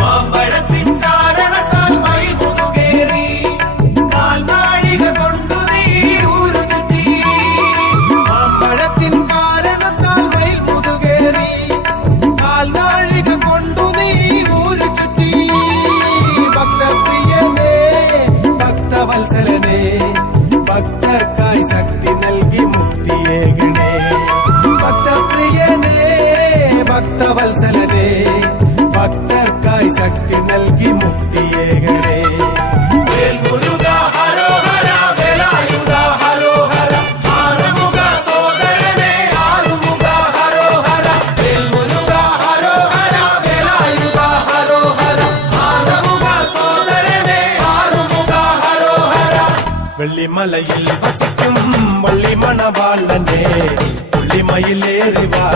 മാമ്പഴത്തിൻ കാരണത്താൽ മയിൽ മുതുകേറി കാൽനാഴിക കൊണ്ടു നീ ഊരു ചുറ്റി. മാമ്പഴത്തിൻ കാരണത്താൽ മയിൽ മുതുകേറി കാൽനാഴിക കൊണ്ടു നീ ഊരു ചുറ്റി. ഭക്തപ്രിയനേ ഭക്തവത്സലനേ ഭക്തർക്കായി ശക്തി നൽകി മുക്തിയേകണേ. ഭക്തപ്രിയനേ ഭക്തവത്സലനേ ഭക്തർക്കായി ശക്തി നൽകി മുക്തിയേകണേ. വേൽമുരുക ഹരോഹര വേലായുധ ഹരോഹര ആറുമുഖ സോദരനെ ആറുമുഖ ഹരോഹര. വേൽമുരുക ഹരോഹര വേലായുധ ഹരോഹര ആറുമുഖ സോദരനെ ആറുമുഖ ഹരോഹര. വെള്ളിമലയിൽ വസിക്കും വള്ളിമണവാളനെ പുള്ളിമയിലേറി വാ